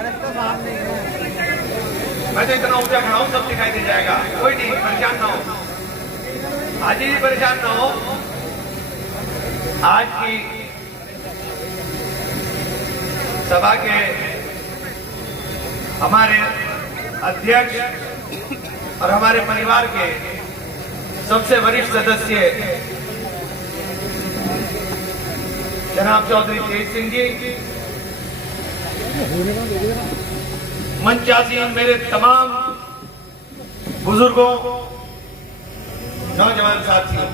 मैं तो इतना ऊंचा खड़ा हूं, सब दिखाई दे जाएगा, कोई नहीं, परेशान ना हो, आज ही परेशान ना हो। आज की सभा के हमारे अध्यक्ष और हमारे परिवार के सबसे वरिष्ठ सदस्य जनाब चौधरी तेज सिंह जी, मंचासीन मेरे तमाम बुजुर्गों, नौजवान साथियों,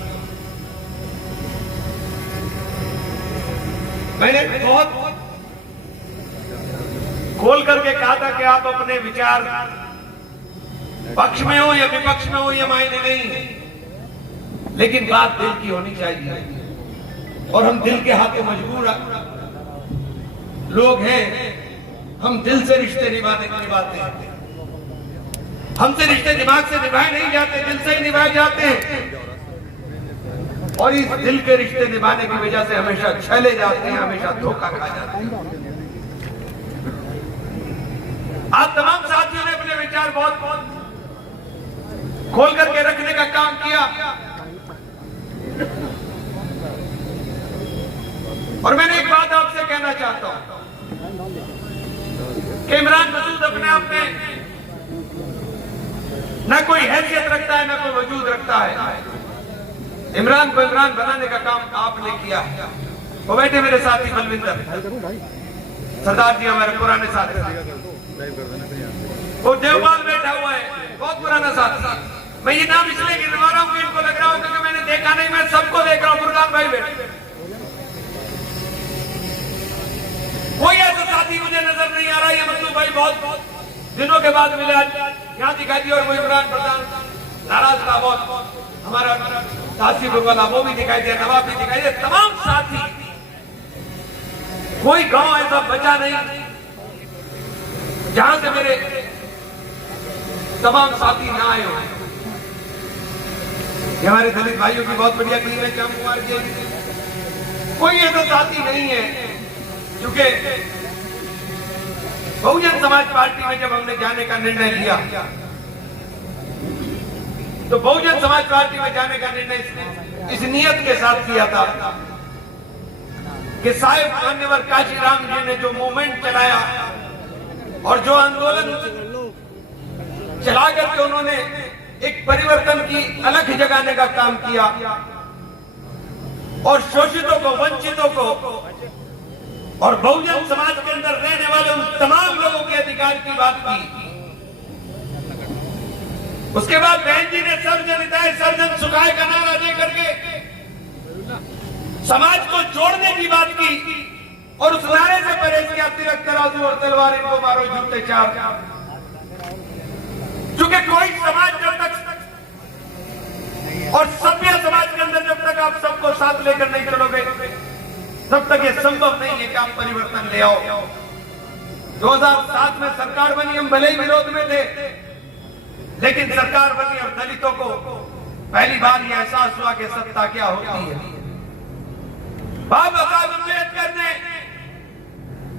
मैंने बहुत खोल करके कहा था कि आप अपने विचार पक्ष में हो या विपक्ष में हो ये मायने नहीं, लेकिन बात दिल की होनी चाहिए। और हम दिल के हाथे मजबूर लोग हैं, हम दिल से रिश्ते निभाते हैं। हमसे रिश्ते दिमाग से निभाए नहीं जाते, दिल से ही निभाए जाते हैं। और इस दिल के रिश्ते निभाने की वजह से हमेशा छले जाते हैं, हमेशा धोखा खा जाते हैं। आप तमाम साथियों ने अपने विचार बहुत खोल करके रखने का काम किया, और मैंने एक बात आपसे कहना चाहता हूं कि इमरान मसूद अपने आप में न कोई हैसियत रखता है, न कोई वजूद रखता है। इमरान को इमरान बनाने का काम आपने किया है। वो बैठे मेरे साथी बलविंदर सरदार जी, हमारे पुराने साथी, वो देवपाल बैठा हुआ है, बहुत पुराना साथी। मैं ये नाम इसलिए गिनवा रहा हूं कि इनको लग रहा होगा कि मैंने देखा नहीं, मैं सबको देख रहा हूं। फुरकान भाई बैठे, कोई ऐसा साथी मुझे नजर नहीं आ रहा। ये मसूद भाई बहुत दिनों के बाद मिले, आज यहाँ दिखाई दिया, और वो इमरान प्रधान नाराज था बहुत, हमारा तासीफ वाला वो भी दिखाई दिया, नवाब भी दिखाई दिया, तमाम साथी। कोई गांव ऐसा बचा नहीं जहां से मेरे तमाम साथी ना आए हो। ये हमारे दलित भाइयों की बहुत बढ़िया टीम है, श्याम कुमार जी, कोई ऐसा साथी नहीं है। क्योंकि बहुजन समाज पार्टी में जब हमने जाने का निर्णय लिया, तो बहुजन समाज पार्टी में जाने का निर्णय इस नियत के साथ किया था कि साहिब मान्यवर काशीराम जी ने जो मूवमेंट चलाया और जो आंदोलन चला करके उन्होंने एक परिवर्तन की अलख जगाने का काम किया और शोषितों को, वंचितों को और बहुजन समाज के अंदर रहने वाले उन तमाम लोगों के अधिकार की बात की। उसके बाद बहन जी ने सर्वजन हिताय सर्वजन सुखाय का नारा दे करके समाज को जोड़ने की बात की, और उस नारे से परहेज किया, तिलक तराजू और तलवार इनको मारो जूते चार। क्योंकि कोई समाज जब तक और सभ्य समाज के अंदर जब तक आप सबको साथ लेकर नहीं चलोगे, तब तक ये संभव नहीं है कि आप परिवर्तन ले आओ। 2007 में सरकार बनी, हम भले ही विरोध में थे, लेकिन सरकार बनी और दलितों को पहली बार यह एहसास हुआ कि सत्ता क्या होती है। बाबा साहब अम्बेडकर ने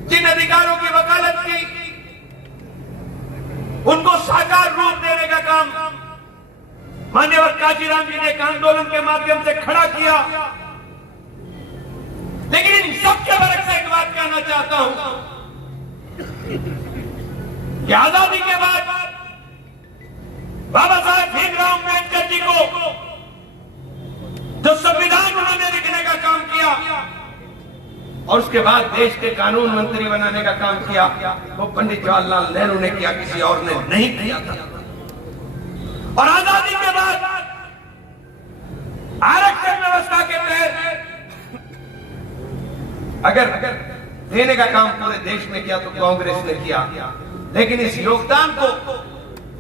जिन अधिकारों की वकालत की, उनको साकार रूप देने का काम मान्यवर काशीराम जी ने एक आंदोलन के माध्यम से खड़ा किया। लेकिन इन सबके फर्क से एक बात कहना चाहता हूं कि आजादी के बाद बाबा साहब भीमराव अम्बेडकर जी को जो संविधान उन्होंने लिखने का काम किया और उसके बाद देश के कानून मंत्री बनाने का काम किया, वो पंडित जवाहरलाल नेहरू ने किया, किसी और ने नहीं किया था। और आजादी के बाद आरक्षण व्यवस्था के तहत अगर देने का काम पूरे देश में किया तो कांग्रेस ने किया। लेकिन इस योगदान को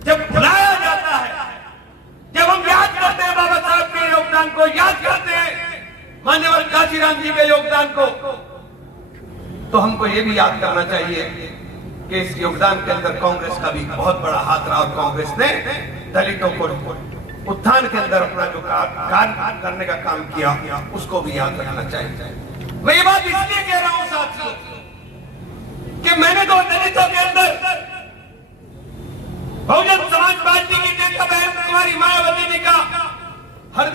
जब भुलाया जाता है, जब हम याद करते हैं बाबा साहब के योगदान को, याद करते हैं मान्यवर काशीराम जी के योगदान को, तो हमको ये भी याद करना चाहिए कि इस योगदान के अंदर कांग्रेस का भी बहुत बड़ा हाथ रहा और कांग्रेस ने दलितों को उत्थान के अंदर अपना जो कार्य करने का काम किया, उसको भी याद रखना चाहिए। मैं ये बात इसलिए कह रहा हूं साथियों कि मैंने तो दलितों के अंदर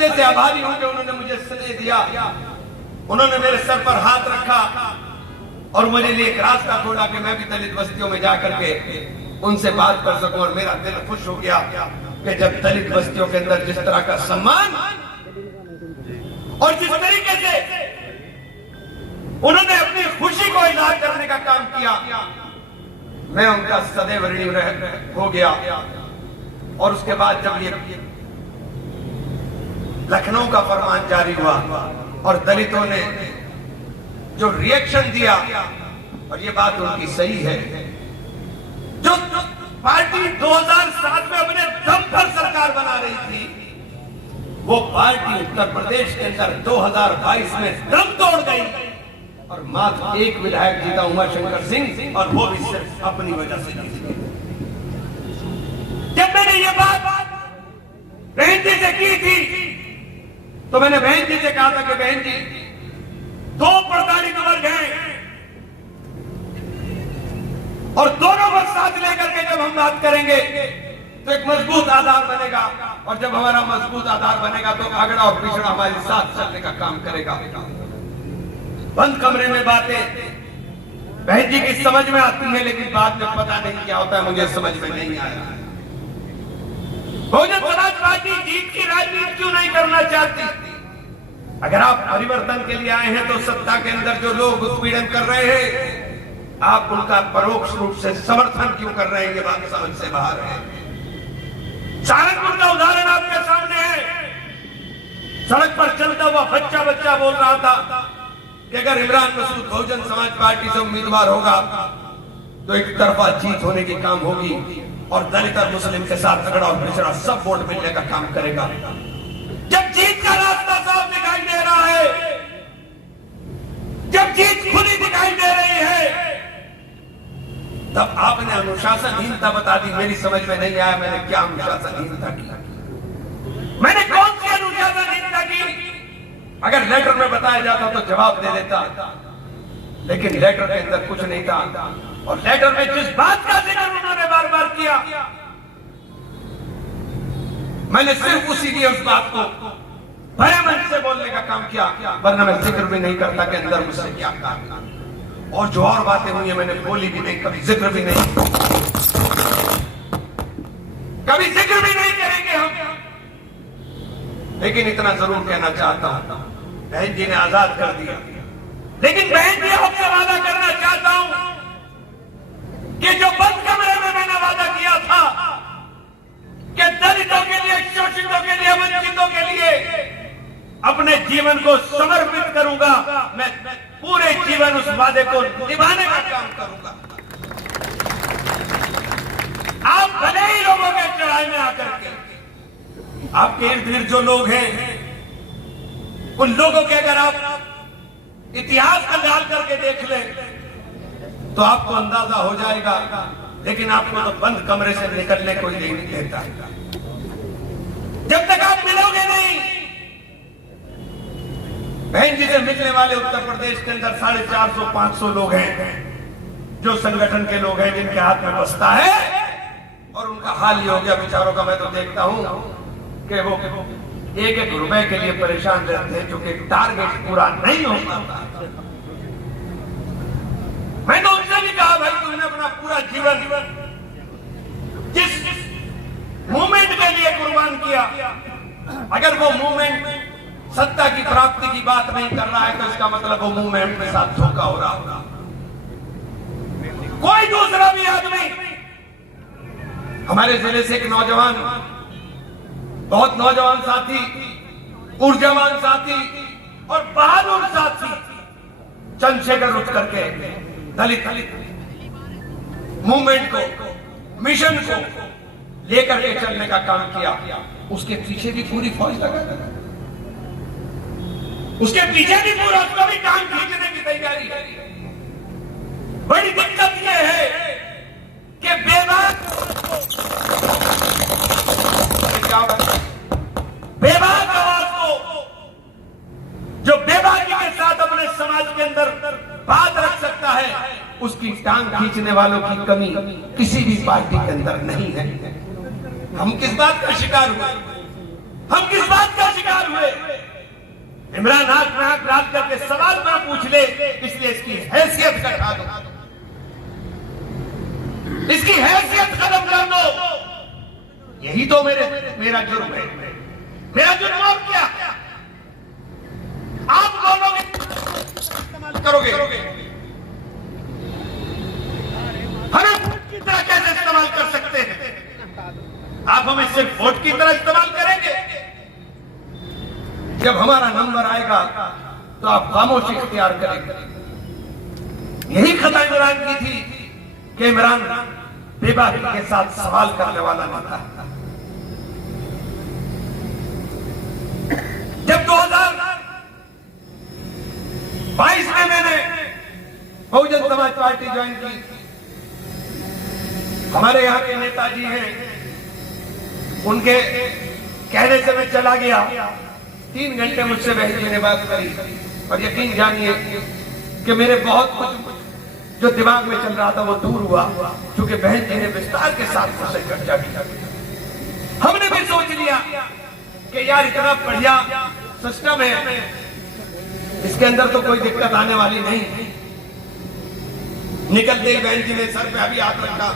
हृदय से आभारी हूं कि उन्होंने मुझे स्नेह दिया, उन्होंने मेरे सर पर हाथ रखा और मेरे लिए एक रास्ता खोला कि मैं भी दलित बस्तियों में जाकर के उनसे बात कर सकूं। और मेरा दिल खुश हो गया कि जब दलित बस्तियों के अंदर जिस तरह का सम्मान और जिस तरीके से उन्होंने अपनी खुशी को इजहार करने का काम किया, मैं उनका सदैव ऋणी हो गया। और उसके बाद जब ये लखनऊ का फरमान जारी हुआ और दलितों ने जो रिएक्शन दिया, और ये बात उनकी सही है, जो पार्टी 2007 में अपने दम पर सरकार बना रही थी, वो पार्टी उत्तर प्रदेश के अंदर 2022 में दम तोड़ गई और मात्र एक विधायक जीता, उमाशंकर सिंह, और वो भी सिर्फ अपनी वजह से जीती। जब मैंने ये बात बहन जी से की थी तो मैंने बहन जी से कहा था कि बहन जी, दो प्रताड़ित वर्ग हैं और दोनों को साथ लेकर के जब हम बात करेंगे तो एक मजबूत आधार बनेगा, और जब हमारा मजबूत आधार बनेगा तो आगड़ा और पिछड़ा हमारे साथ चलने का काम करेगा। बंद कमरे में बातें बहन जी की समझ में आती है, लेकिन बाद में पता नहीं क्या होता है, मुझे समझ में नहीं आया। बहुजन समाज पार्टी जीत की राजनीति क्यों नहीं करना चाहती? अगर आप परिवर्तन के लिए आए हैं तो सत्ता के अंदर जो लोग उत्पीड़न कर रहे हैं, आप उनका परोक्ष रूप से समर्थन क्यों कर रहे हैं? ये बात समझ से बाहर है। सहारनपुर का उदाहरण आपके सामने है। सड़क पर चलता हुआ बच्चा बोल रहा था कि अगर इमरान मसूद बहुजन समाज पार्टी से उम्मीदवार होगा तो एक तरफा जीत होने की काम होगी और दलित और मुस्लिम के साथ तगड़ा और पिछड़ा सब वोट मिलने का काम करेगा। जब जीत का रास्ता साफ दिखाई दे रहा है, जब जीत खुली दिखाई दे रही है, तब आपने अनुशासनहीनता बता दी। मेरी समझ में नहीं आया मैंने क्या अनुशासनहीनता की, मैंने कौन सी अनुशासनहीनता की? अगर लेटर में बताया जाता तो जवाब दे देता, लेकिन लेटर के अंदर कुछ नहीं था। और लेटर में जिस बात का जिक्र उन्होंने बार बार किया, मैंने सिर्फ उसी की उस बात को भरे मन से बोलने का काम किया, वरना मैं जिक्र भी नहीं करता कि अंदर मुझसे क्या कहा। और जो और बातें हुई है मैंने बोली भी नहीं, कभी जिक्र भी नहीं, कभी जिक्र भी नहीं करेंगे हम। लेकिन इतना जरूर कहना चाहता हूं, बहन जी ने आजाद कर दिया, लेकिन बहन जी आपसे वादा करना चाहता हूं कि जो बंद कमरे में मैंने वादा किया था कि दलितों के लिए, शोषितों के लिए, वंचितों के लिए अपने जीवन को समर्पित करूंगा, मैं पूरे जीवन उस वादे को निभाने का काम करूंगा। आप भले ही लोगों के चढ़ाई में आकर के आपके इर्द गिर्द जो लोग हैं, उन लोगों के अगर आप इतिहास का डाल करके देख लें तो आपको अंदाजा हो जाएगा, लेकिन आपको तो बंद कमरे से निकलने कोई नहीं देता। जब तक आप मिलोगे नहीं, बहन जी से मिलने वाले उत्तर प्रदेश के अंदर 450-500 लोग हैं जो संगठन के लोग हैं, जिनके हाथ में बस्ता है, और उनका हाल ही हो गया बेचारों का। मैं तो देखता हूं कि वो एक रुपए के लिए परेशान रहते हैं, जो कि टारगेट पूरा नहीं हो पाता। मैंने उनसे भी कहा, भाई तुमने अपना पूरा जीवन जिस मूवमेंट के लिए कुर्बान किया, अगर वो मूवमेंट सत्ता की प्राप्ति की बात नहीं कर रहा है तो इसका मतलब वो मूवमेंट के साथ धोखा हो रहा होगा। कोई दूसरा भी आदमी, हमारे जिले से एक नौजवान, बहुत नौजवान साथी, ऊर्जावान साथी और बहादुर साथी चंद्रशेखर रुच करके दलित मूवमेंट को, मिशन को लेकर के चलने का काम किया। उसके पीछे भी पूरी फौज लगा, उसके पीछे भी पूरा उसका भी काम खींचने की तैयारी है। बड़ी दिक्कत यह है कि बेबाक आवाज को, जो बेबाकी के साथ अपने समाज के अंदर बात रख सकता है, उसकी टांग खींचने वालों की कमी किसी भी पार्टी के अंदर नहीं है। हम किस बात का शिकार हुए? हम किस बात का शिकार हुए? इमरान आंख में आंख डाल करके सवाल ना पूछ ले, इसलिए इसकी हैसियत घटा दो, इसकी हैसियत खत्म कर दो। यही तो मेरा जुर्म है। मेरा जुर्म और क्या? आप बोलोगे इस्तेमाल करोगे, हमें वोट की तरह कैसे इस्तेमाल कर सकते हैं? आप हमें सिर्फ वोट की तरह इस्तेमाल करेंगे? जब हमारा नंबर आएगा तो आप खामोशी इख्तियार करेंगे। यही खता इमरान की थी कि इमरान बेबाकी के साथ सवाल करने वाला न था। जब 2022 में मैंने बहुजन समाज पार्टी ज्वाइन की, हमारे यहाँ के नेताजी हैं, उनके कहने से मैं चला गया। 3 घंटे मुझसे बहन जी ने बात करी और यकीन जानिए कि मेरे बहुत कुछ जो दिमाग में चल रहा था वो दूर हुआ, क्योंकि बहन जी ने विस्तार के साथ मुझसे चर्चा की। हमने भी सोच लिया कि यार इतना बढ़िया सिस्टम है, इसके अंदर तो कोई दिक्कत आने वाली नहीं। निकलते ही बहन जी ने सर पे अभी हाथ रखा,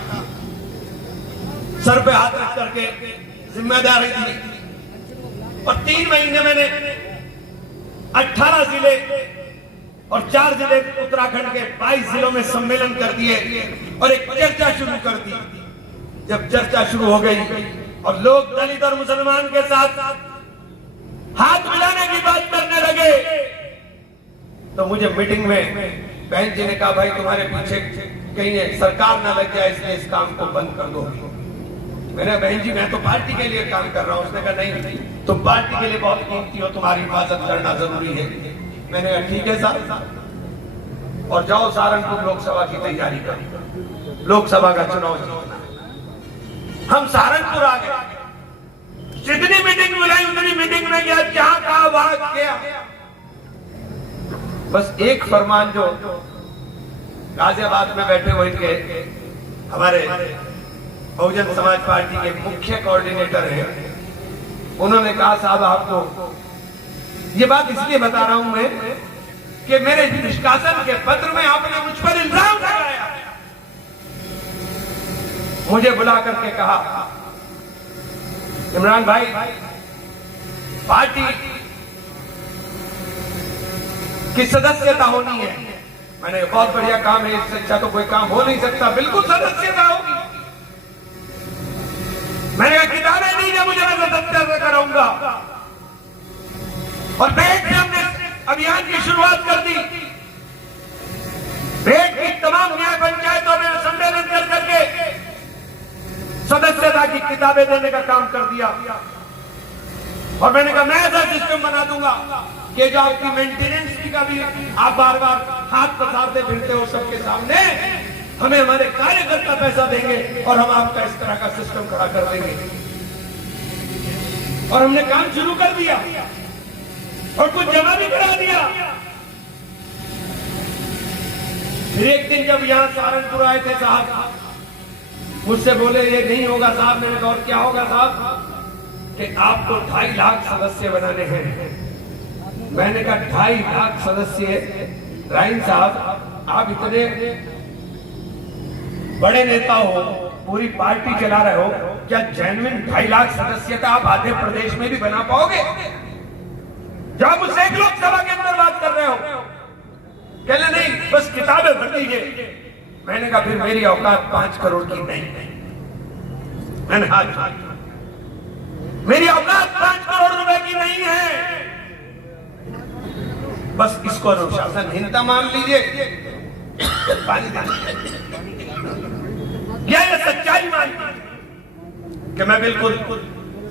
सर पे हाथ रख करके जिम्मेदारी दी और 3 महीने मैंने 18 जिले और 4 जिले उत्तराखंड के 22 जिलों में सम्मेलन कर दिए और एक चर्चा शुरू कर दी। जब चर्चा शुरू हो गई और लोग दलित और मुसलमान के साथ हाथ मिलाने की बात करने लगे, तो मुझे मीटिंग में बहन जी ने कहा, भाई तुम्हारे पीछे कहीं सरकार ना लग जाए, इसलिए इस काम को बंद कर दो। मैंने, बहन जी मैं तो पार्टी के लिए काम कर रहा हूं। उसने कहा नहीं, तुम पार्टी के लिए बहुत कीमती हो, तुम्हारी हिफाजत करना जरूरी है। मैंने कहा ठीक है साहब, और जाओ सहारनपुर लोकसभा की तैयारी करो, लोकसभा का चुनाव जीतना। हम सहारनपुर आ गए, जितनी मीटिंग मिलाई उतनी मीटिंग में गया, जहां कहा वहां गया। बस एक फरमान जो गाजियाबाद में बैठे हुए इनके हमारे बहुजन समाज पार्टी के मुख्य कोऑर्डिनेटर हैं, उन्होंने कहा साहब आपको ये बात इसलिए बता रहा हूं मैं कि मेरे निष्कासन के पत्र में आपने मुझ पर इल्जाम लगाया। मुझे बुला करके कहा, इमरान भाई पार्टी की सदस्यता होनी है। मैंने बहुत बढ़िया काम है, इससे अच्छा तो कोई काम हो नहीं सकता। बिल्कुल सदस्यता होगी। मैंने किताबें दी है मुझे, मैं सदस्यता कराऊंगा। और भेंट में हमने अभियान की शुरुआत कर दी। भेंट की तमाम न्याय पंचायतों में सम्मेलन कर करके सदस्यता की किताबें देने का काम कर दिया। और मैंने कहा मैं ऐसा सिस्टम बना दूंगा कि जो आपकी मेंटेनेंस की का भी आप बार बार हाथ पसारते फिरते हो सबके सामने, हमें हमारे कार्यकर्ता पैसा देंगे और हम आपका इस तरह का सिस्टम खड़ा कर देंगे। और हमने काम शुरू कर दिया और कुछ जमा भी करा दिया। फिर एक दिन जब यहां सहारनपुर आए थे साहब, मुझसे बोले ये नहीं होगा साहब। मैंने कहा और क्या होगा साहब? कि आपको 2.5 लाख सदस्य बनाने हैं। मैंने कहा 2.5 लाख सदस्य? राइन साहब आप इतने बड़े नेता हो, पूरी पार्टी चला रहे हो, क्या जेन्युइन 2.5 लाख सदस्यता आप आधे प्रदेश में भी बना पाओगे? जब मुझसे एक लोकसभा के अंदर बात कर रहे हो, कहले नहीं बस किताबें भर दीजिए। मैंने कहा फिर मेरी औकात 5 करोड़ की नहीं। मैंने हाथ, मेरी औकात 5 करोड़ रुपए की नहीं है। बस इसको अनुशासनहीनता मान लीजिए, पानी या ये सच्चाई मान लीजिए कि मैं बिल्कुल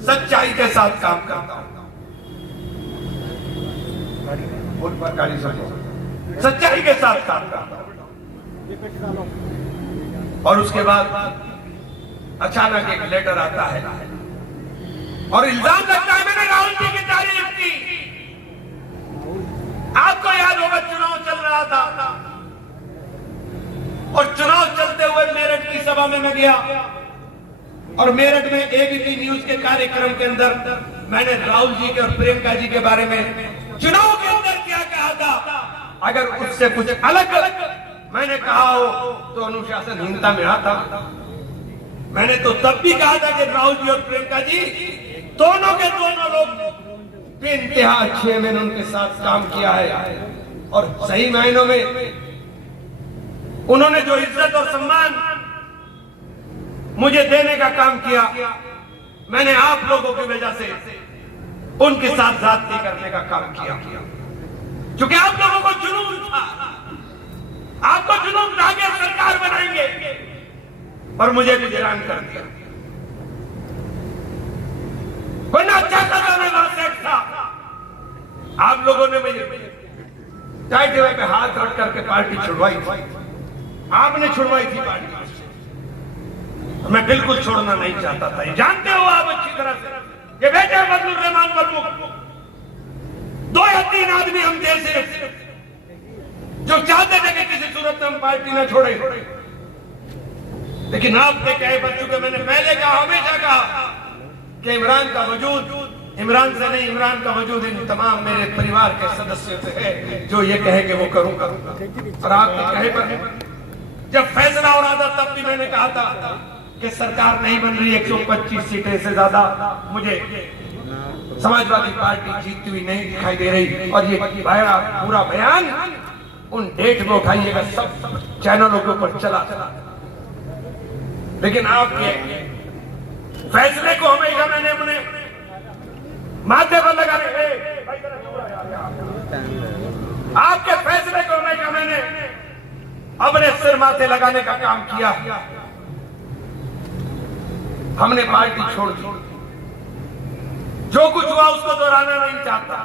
सच्चाई के साथ काम करता हूं। सच्चाई के साथ काम करता हूं। और उसके बाद अचानक एक लेटर आता है और इल्जाम लगता है मैंने राहुल जी की तारीफ की। आपको याद होगा चुनाव चल रहा था और चुनाव चलते हुए मेरठ की सभा में मैं गया और मेरठ में एबीपी न्यूज के कार्यक्रम के अंदर मैंने राहुल जी के और प्रियंका जी के बारे में चुनाव के अंदर क्या कहा था, अगर उससे कुछ अलग मैंने कहा हो तो अनुशासनहीनता में आता। मैंने तो तब भी कहा था कि राहुल जी और प्रियंका जी दोनों के दोनों लोग बेइंतहा अच्छे, मैंने उनके साथ काम किया है और सही मायनों में उन्होंने जो इज्जत और सम्मान मुझे देने का काम किया, मैंने आप लोगों की वजह से उनके साथ जाति करने का काम किया। क्योंकि आप लोगों को जुनून था, आपको जुनून था कि सरकार बनाएंगे, और मुझे भी हैरान कर दिया। वरना अच्छा था, मैं वहां से था। आप लोगों ने मुझे टाइट पे हाथ रख करके पार्टी छुड़वाई थी, आपने छुड़वाई थी पार्टी। मैं बिल्कुल छोड़ना नहीं चाहता था, जानते हो आप अच्छी तरह से। ये बेटे फजलुर रहमान मलूक 2 या 3 आदमी हम जैसे जो चाहते थे कि किसी सूरत में हम पार्टी न छोड़े, लेकिन आपने कहे बच चुके। मैंने पहले कहा, हमेशा कहा कि इमरान का वजूद इमरान से नहीं, इमरान का वजूद इन तमाम मेरे परिवार के सदस्यों से है। जो ये कहेंगे वो करूंगा। और आपने कहे पर जब फैसला हो रहा था तब भी मैंने कहा था कि सरकार नहीं बन रही, 125 सीटें से ज्यादा मुझे समाजवादी पार्टी जीतती हुई नहीं दिखाई दे रही। और ये पूरा बयान उन डेट में उठाइएगा, सब चैनलों के ऊपर चला। लेकिन आपके फैसले को हमेशा मैंने अपने माथे पर लगा रहे, आपके फैसले को हमेशा मैंने अपने सिर माथे लगाने का काम किया। हमने पार्टी छोड़ दी, जो कुछ हुआ उसको दोहराना नहीं चाहता।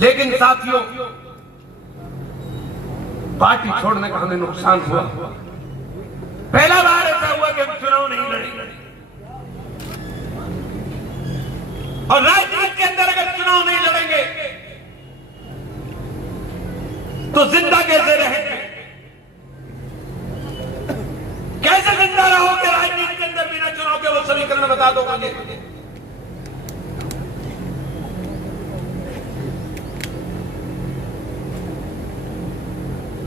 लेकिन साथियों, पार्टी छोड़ने का हमें नुकसान हुआ। पहला बार ऐसा हुआ कि हम चुनाव नहीं लड़े, और राजनीति के अंदर अगर चुनाव नहीं लड़ेंगे तो जिंदा कैसे रहेंगे? कैसे जिंदा रहोगे राजनीति के अंदर बिना चुनाव के? वो समीकरण बता दो मुझे।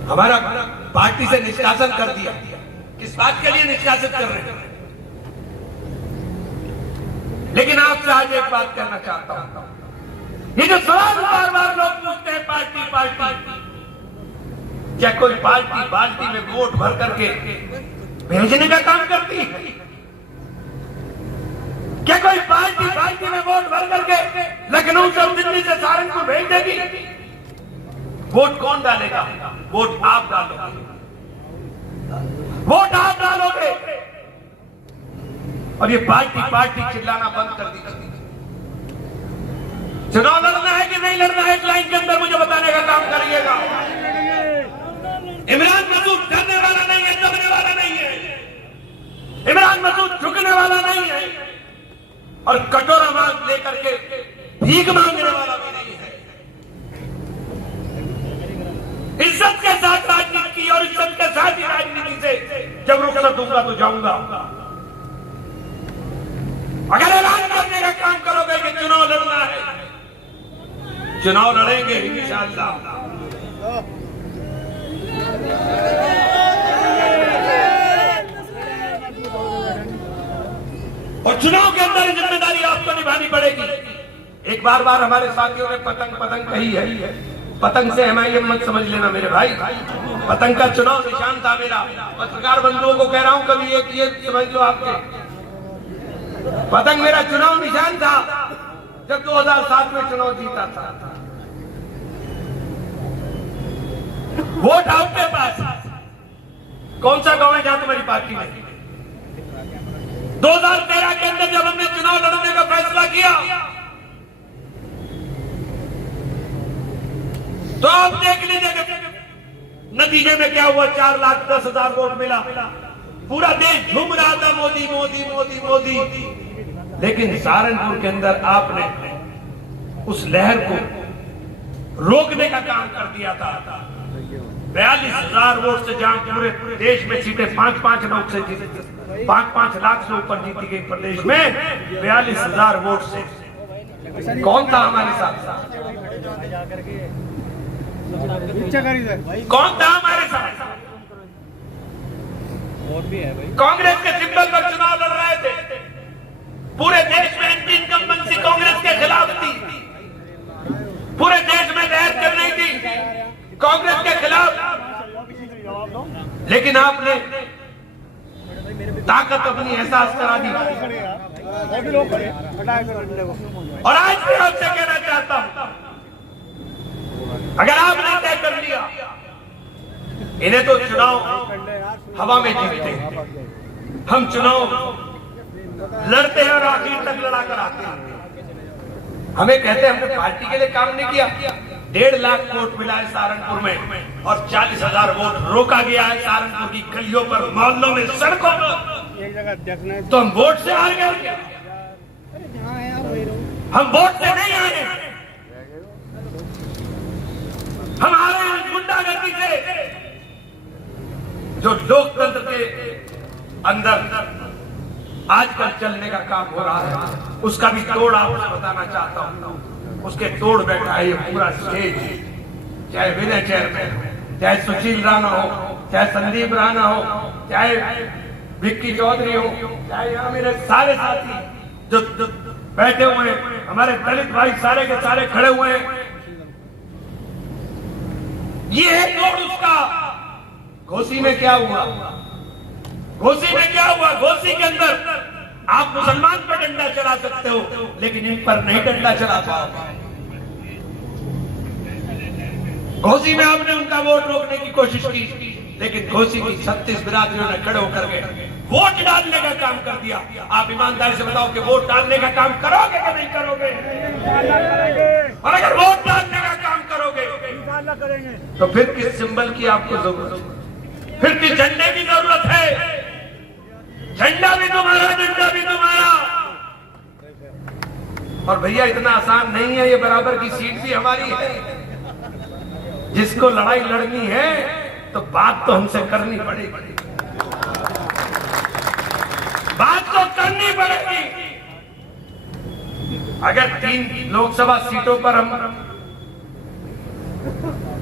हमारा पार्टी से निष्कासन कर दिया। किस बात के लिए निष्कासित कर रहे हैं? लेकिन आपसे आज एक बात करना चाहता हूं। ये जो सवाल बार बार लोग पूछते हैं, पार्टी पार्टी, क्या कोई पार्टी बाल्टी में वोट भर करके भेजने का काम करती है? क्या कोई पार्टी बाल्टी में वोट भर करके लखनऊ से, दिल्ली से, सहारनपुर भेज देगी? वोट कौन डालेगा? वोट आप डालोगे, वोट आप डालोगे। और ये पार्टी पार्टी चिल्लाना बंद कर दी। चुनाव लड़ना है कि नहीं लड़ना है, एक लाइन के अंदर मुझे बताने का काम करिएगा। इमरान मसूद डरने वाला नहीं है, दबने वाला नहीं है। इमरान मसूद झुकने वाला नहीं है, और कटोरा मांग लेकर के भीख मांगने वाला भी नहीं है। इज्जत के साथ राजनीति की, और इज्जत के साथ ही राजनीति से जब रुखसत दूंगा तो जाऊंगा। अगर ऐलान करने का काम करोगे कि चुनाव लड़ना है, चुनाव लड़ेंगे इंशाअल्लाह। और चुनाव के अंदर जिम्मेदारी आपको निभानी पड़ेगी। एक बार हमारे साथियों ने पतंग पतंग कही है। पतंग से MIM मत समझ लेना मेरे भाई। पतंग का चुनाव निशान था मेरा। पत्रकार बंधुओं को कह रहा हूं, कभी ये समझ लो, आपके पतंग मेरा चुनाव निशान था जब 2007 में चुनाव जीता था। वोट आपके पास, कौन सा गांव है जहां तुम्हारी पार्टी में? 2013 के अंदर जब हमने चुनाव लड़ने का फैसला किया तो आप देख लीजिए नतीजे में क्या हुआ। 4,10,000 वोट मिला। पूरा देश झूम रहा था, मोदी मोदी मोदी मोदी। लेकिन सहारनपुर के अंदर आपने उस लहर को रोकने का काम कर दिया था। 42,000 वोट से जहां पूरे देश में सीटें 5-5 लोग से जीती, 5-5 लाख से ऊपर जीती गई प्रदेश में 42,000 वोट से। कौन था हमारे साथ? कौन था हमारे साथ? कांग्रेस के सिंबल पर चुनाव लड़ रहे थे। पूरे देश में एंटी इनकम्बेंसी कांग्रेस के खिलाफ थी। पूरे देश में लहर चल रही थी कांग्रेस के खिलाफ। लेकिन आपने ताकत अपनी एहसास करा दी। और आज भी आपसे कहना चाहता हूं, अगर आपने तय कर लिया, इन्हें तो चुनाव हवा में जीतते, हम चुनाव लड़ते हैं और आखिर तक लड़ा कर आते हैं। हमें कहते हैं हमने पार्टी के लिए काम नहीं किया। 1.5 लाख वोट मिला है सहारनपुर में और 40,000 वोट रोका गया है सहारनपुर की गलियों पर, मोहल्लों में, सड़कों पर। तो हम वोट से हार गए? हम वोट से नहीं आए, हम आ रहे हैं गुंडागर्दी से। जो लोकतंत्र के अंदर आजकल चलने का काम हो रहा है, उसका भी तोड़ आपको बताना चाहता हूं। उसके तोड़ बैठा है ये पूरा स्टेज। चाहे विनय चेयरमैन हो, चाहे सुशील राणा हो, चाहे संदीप राणा हो, चाहे विक्की चौधरी हो, चाहे यहाँ मेरे सारे साथी जो बैठे हुए हैं, हमारे दलित भाई सारे के सारे खड़े हुए हैं। ये है तोड़ उसका। घोसी में क्या हुआ? घोसी में क्या हुआ? घोसी के अंदर आप मुसलमान पर डंडा चला सकते हो, लेकिन इन पर नहीं डंडा चला पाओगे। घोसी में आपने उनका वोट रोकने की कोशिश की, लेकिन घोसी की 36 बिरादरियों ने खड़े होकर के वोट डालने का काम कर दिया। आप ईमानदारी से बताओ कि वोट डालने का काम करोगे कि नहीं करोगे? और अगर वोट डालने का काम करोगे तो फिर किस सिंबल की आपको जरूरत है? फिर किस झंडे की जरूरत है? झंडा भी तुम्हारा, डंडा भी तुम्हारा। और भैया इतना आसान नहीं है, ये बराबर की सीट भी हमारी है। जिसको लड़ाई लड़नी है तो बात तो हमसे करनी पड़ेगी, बात तो करनी पड़ेगी। अगर 3 लोकसभा सीटों पर हम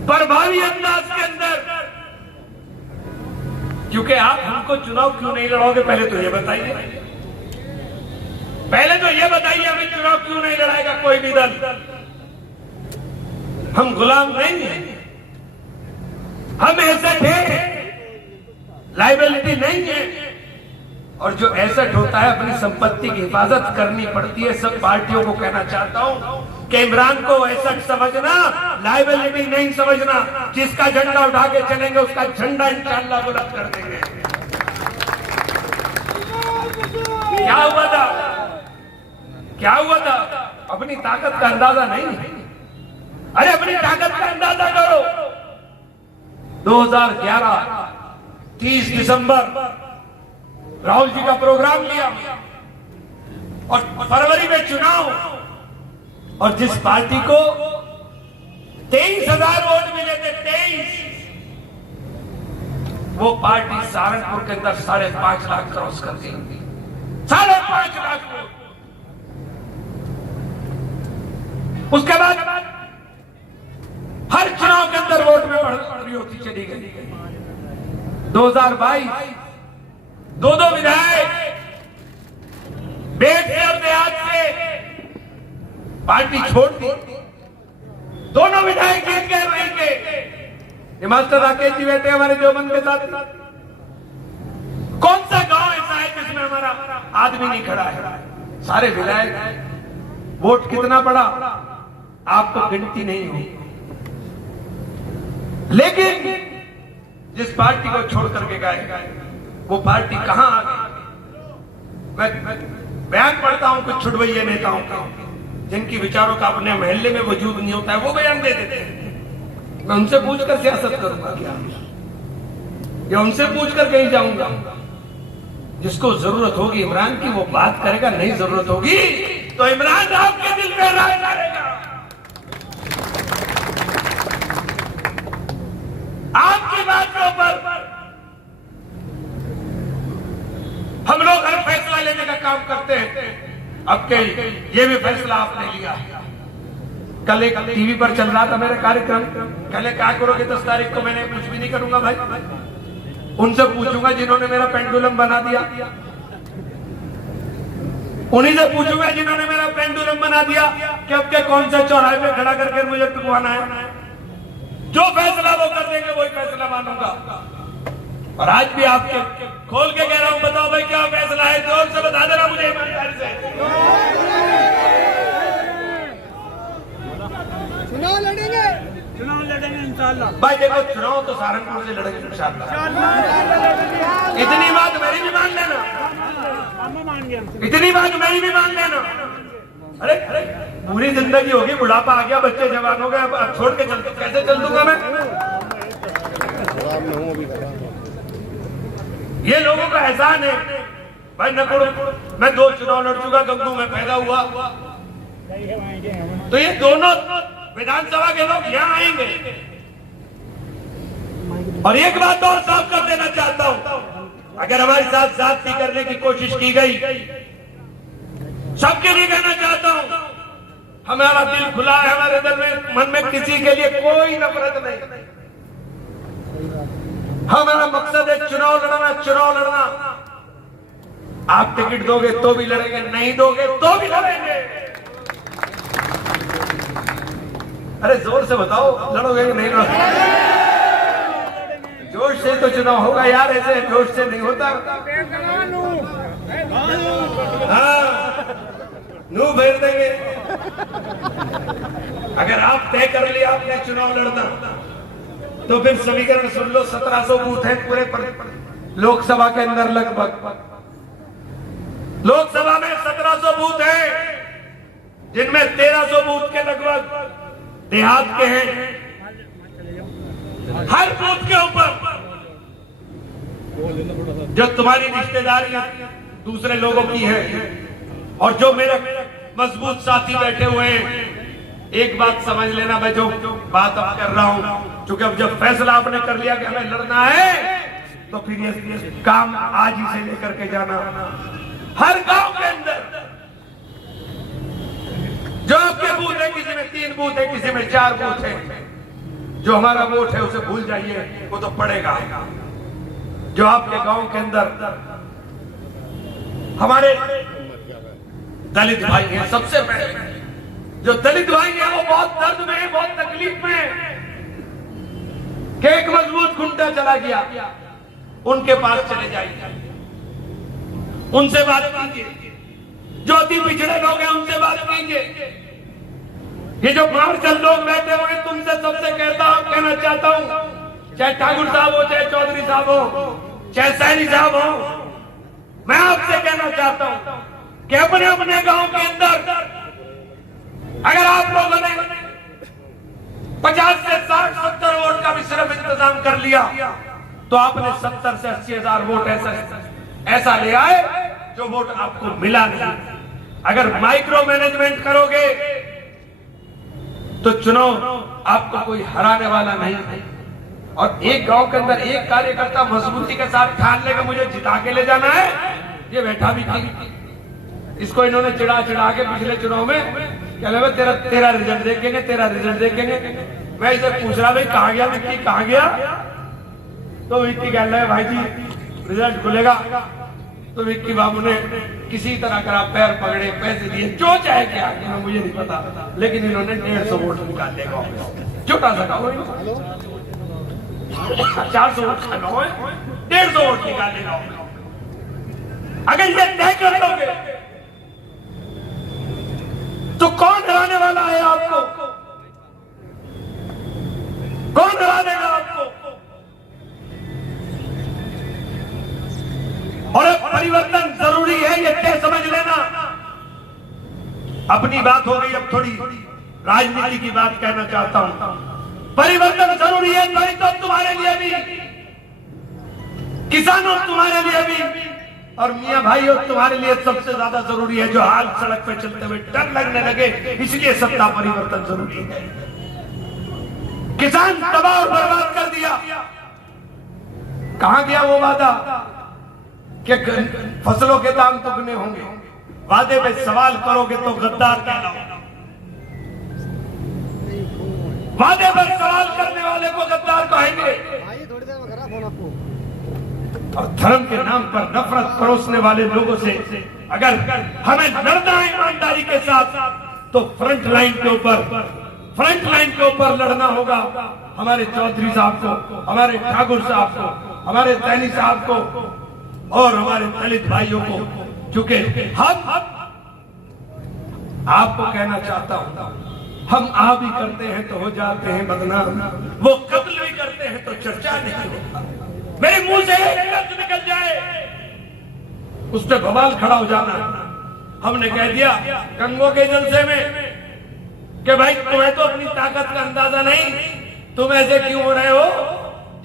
प्रभावी अंदाज के अंदर, क्योंकि आप हमको चुनाव क्यों नहीं लड़ोगे, पहले तो ये बताइए। पहले तो ये बताइए हमें चुनाव क्यों नहीं लड़ाएगा कोई भी दल? हम गुलाम नहीं हैं, हम एसेट हैं, लाइबिलिटी नहीं है। और जो एसेट होता है अपनी संपत्ति की हिफाजत करनी पड़ती है। सब पार्टियों को कहना चाहता हूं कि इमरान को एसेट समझना, लाइबिलिटी नहीं समझना। जिसका झंडा उठा के चलेंगे उसका झंडा इंशाअल्लाह बुलंद कर देंगे। क्या हुआ था? क्या हुआ था? अपनी ताकत का अंदाजा नहीं? अरे अपनी ताकत का अंदाजा करो। 2011 30 दिसंबर राहुल जी का प्रोग्राम लिया और फरवरी में चुनाव, और जिस पार्टी को 23,000 वोट मिले थे, 23, वो पार्टी सहारनपुर के अंदर 5.5 लाख क्रॉस कर दी। 5.5 लाख वोट। उसके बाद हर चुनाव के अंदर वोट में बढ़ोतरी होती चली गई। 2022 2 विधायक बेट से और देहात से पार्टी छोड़ दी। दोनों विधायक जीत गए वहीं के। मास्टर राकेश जी बैठे हमारे देवबंद के साथ। कौन सा गांव ऐसा है जिसमें हमारा आदमी नहीं खड़ा है? सारे विधायक। वोट कितना पड़ा आपको गिनती नहीं होगी, लेकिन जिस पार्टी को छोड़ करके गए वो पार्टी कहां आ गई? मैं बयान पढ़ता हूं कुछ छुड़वैये नेताओं का, जिनकी विचारों का अपने महल्ले में वजूद नहीं होता है, वो बयान दे देते हैं। मैं उनसे पूछकर सियासत करूंगा क्या? या उनसे पूछकर कहीं जाऊंगा? जिसको जरूरत होगी इमरान की वो बात करेगा, नहीं जरूरत होगी तो इमरान आपके दिल में राज करेगा। आपकी बात के ऊपर हम लोग हर फैसला लेने का काम करते हैं। अब के ये भी फैसला आपने लिया। कल एक टीवी पर चल रहा था मेरा कार्यक्रम, कल क्या करोगे 10 तारीख को? मैंने कुछ भी नहीं करूंगा भाई, उनसे पूछूंगा जिन्होंने मेरा पेंडुलम बना दिया, उन्हीं से पूछूंगा जिन्होंने मेरा पेंडुलम बना दिया कि अब के कौन से चौराहे पे खड़ा करके मुझे टुकवाना है। जो फैसला वो कर देंगे वही फैसला मानूंगा। और आज भी आपके खोल के कह रहा हूं, बताओ भाई क्या फैसला है? जोर से बता देना मुझे ईमानदारी से। चुनाव लड़ेंगे इंशाल्लाह। भाई देखो, चुनाव तो सहारनपुर से लड़ेंगे इंशाल्लाह। इतनी बात मेरी भी मान लेना, इतनी बात मेरी भी मान लेना। अरे अरे पूरी जिंदगी होगी, बुढ़ापा आ गया, बच्चे जवान हो गए, अब छोड़ के चल कैसे चल दूंगा मैं? ये लोगों का एहसान है भाई। नकुड़ मैं 2 चुनाव लड़ चुका, गंगू में पैदा हुआ, तो ये दोनों विधानसभा के लोग यहाँ आएंगे। और एक बात और साफ कर देना चाहता हूं, अगर हमारे साथ साथी करने की कोशिश की गई, सबके लिए कहना चाहता हूं, हमारा दिल खुला है, हमारे दिल में मन में किसी के लिए कोई नफरत नहीं। हमारा मकसद है चुनाव लड़ना, चुनाव लड़ना। आप टिकट दोगे तो भी लड़ेंगे, नहीं दोगे तो भी लड़ेंगे। अरे जोर से बताओ, लड़ोगे कि नहीं लड़ोगे? जोश से तो चुनाव होगा यार, ऐसे जोश से नहीं होता। हाँ, नू भेज देंगे। अगर आप तय कर लिया आपने चुनाव लड़ना, तो फिर समीकरण सुन लो। 1700 बूथ है पूरे लोकसभा के अंदर, लगभग लोकसभा में 1700 बूथ है, जिनमें 1300 बूथ के लगभग देहात के हैं। हर बूथ के ऊपर जो तुम्हारी रिश्तेदारी दूसरे लोगों की है, और जो मेरे मजबूत साथी बैठे हुए हैं, एक बात समझ लेना, मैं जो बात अब कर रहा हूं, क्योंकि अब जब फैसला आपने कर लिया कि हमें लड़ना है, तो फिर ये काम आज ही से लेकर के जाना। हर गांव के अंदर जो आपके बूथ है, किसी में 3 बूथ है, किसी में 4 बूथ है, जो हमारा वोट है उसे भूल जाइए, वो तो पड़ेगा। जो आपके गांव के अंदर हमारे दलित भाई हैं, सबसे पहले जो दलित भाई हैं वो बहुत दर्द में है, बहुत तकलीफ में है कि एक मजबूत गुंडा चला गया। उनके पास चले जाइए, उनसे बात कीजिए। जो अति पिछड़े लोग हैं उनसे बात कीजिए। ये जो मार्शल लोग बैठे हुए हैं, तुमसे सबसे कहना चाहता हूं, चाहे ठाकुर साहब हो, चाहे चौधरी साहब हो, चाहे सैनी साहब हो, मैं आपसे कहना चाहता हूं कि अपने अपने गांव के अंदर अगर आप लोगों ने 50 से 60 70 वोट का भी सिर्फ इंतजाम कर लिया, तो आपने 70 से 80 हजार वोट ऐसा ले आए जो वोट आपको मिला नहीं। अगर माइक्रो मैनेजमेंट करोगे तो चुनाव आपको कोई हराने वाला नहीं है। और एक गांव के अंदर एक कार्यकर्ता मजबूती के साथ ठान लेगा मुझे जिता के ले जाना है, ये बैठा भी थी। इसको इन्होंने चिढ़ा के पिछले चुनाव में क्या लगा, तेरा रिजल्ट देखेंगे, तेरा रिजल्ट देखेंगे। मैं इसे पूछ रहा भाई कहाँ गया विक्की, कहाँ गया? तो विक्की कह रहा है भाई जी रिजल्ट खुलेगा। तो विक्की बाबू ने किसी तरह करा, पैर पकड़े, पैसे दिए, जो चाहे क्या, मुझे नहीं पता, लेकिन इन्होंने 150 वोट निकाल देगा। छोटा सा गाँव है, 400 वोट का गाँव है, 150 वोट निकाल देगा। अगर ये तय कर लोगे तो कौन हराने वाला है आपको? कौन हरा देगा आपको? और परिवर्तन जरूरी है, ये तय समझ लेना। अपनी बात हो गई, अब थोड़ी राजनीति की बात कहना चाहता हूं। परिवर्तन जरूरी है, दलितों तुम्हारे लिए भी, किसानों तुम्हारे लिए भी, और मियां भाइयों तुम्हारे लिए सबसे ज्यादा जरूरी है, जो हाल सड़क पे चलते हुए डर लगने लगे, इसलिए सत्ता परिवर्तन जरूरी है। किसान तबाह और बर्बाद कर दिया। कहां गया वो वादा कि फसलों के दाम दुगने होंगे? वादे पे सवाल करोगे तो गद्दार कहलाओगे। वादे पर सवाल करने वाले को गद्दार कहेंगे, और धर्म के नाम पर नफरत परोसने वाले लोगों से अगर हमें लड़ना है ईमानदारी के साथ, तो फ्रंट लाइन के ऊपर लड़ना होगा। हमारे चौधरी साहब को, हमारे ठाकुर साहब को, हमारे सैनी साहब को और हमारे दलित भाइयों को, चूंकि हम आपको कहना चाहता हूं, हम आ भी करते हैं तो हो जाते हैं बदनाम, वो कत्ल भी करते हैं तो चर्चा नहीं होता। मेरे मुंह से एक लफ्ज निकल जाए उस पर बवाल खड़ा हो जाना। हमने कह दिया गंगो के जलसे में कि भाई तुम्हें तो अपनी ताकत का अंदाजा नहीं, तुम ऐसे क्यों हो रहे हो?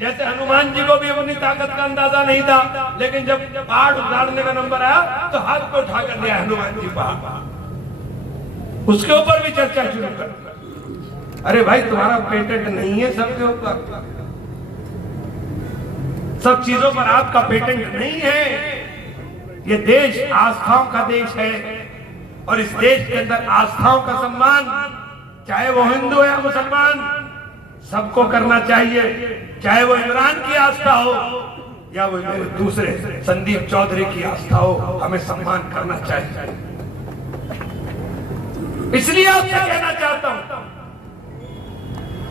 जैसे हनुमान जी को भी अपनी ताकत का अंदाजा नहीं था, लेकिन जब पहाड़ उखाड़ने का नंबर आया तो हाथ को उठा कर दिया हनुमान जी पहाड़, उसके ऊपर भी चर्चा शुरू कर। अरे भाई तुम्हारा पेटेंट नहीं है सबके ऊपर, सब चीजों पर आपका पेटेंट नहीं है। ये देश आस्थाओं का देश है और इस देश के अंदर आस्थाओं का सम्मान, चाहे वो हिंदू है या मुसलमान, सबको करना चाहिए। चाहे वो इमरान की आस्था हो या वो मेरे दूसरे संदीप चौधरी की आस्था हो, हमें सम्मान करना चाहिए। इसलिए आपसे कहना चाहता हूं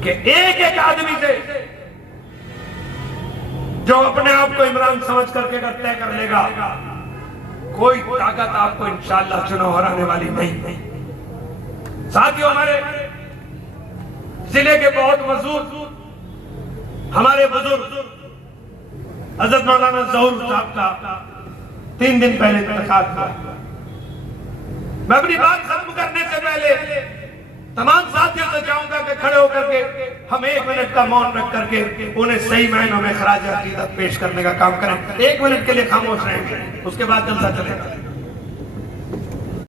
कि एक एक आदमी से जो अपने आप को इमरान समझ करके तय कर लेगा, कोई ताकत आपको इंशाअल्लाह चुनाव हराने वाली नहीं। साथियों, हमारे जिले के बहुत मशहूर हमारे बुजुर्ग हजरत मौलाना ज़हूर साहब का 3 दिन पहले इंतकाल हुआ। मैं अपनी बात खत्म करने से पहले तमाम साथियों से चाहूंगा कि खड़े होकर के हम 1 मिनट का मौन रख करके उन्हें सही मायनों में खराज अकीदत पेश करने का काम करें। 1 मिनट के लिए खामोश रहेंगे, उसके बाद जलसा चलेगा।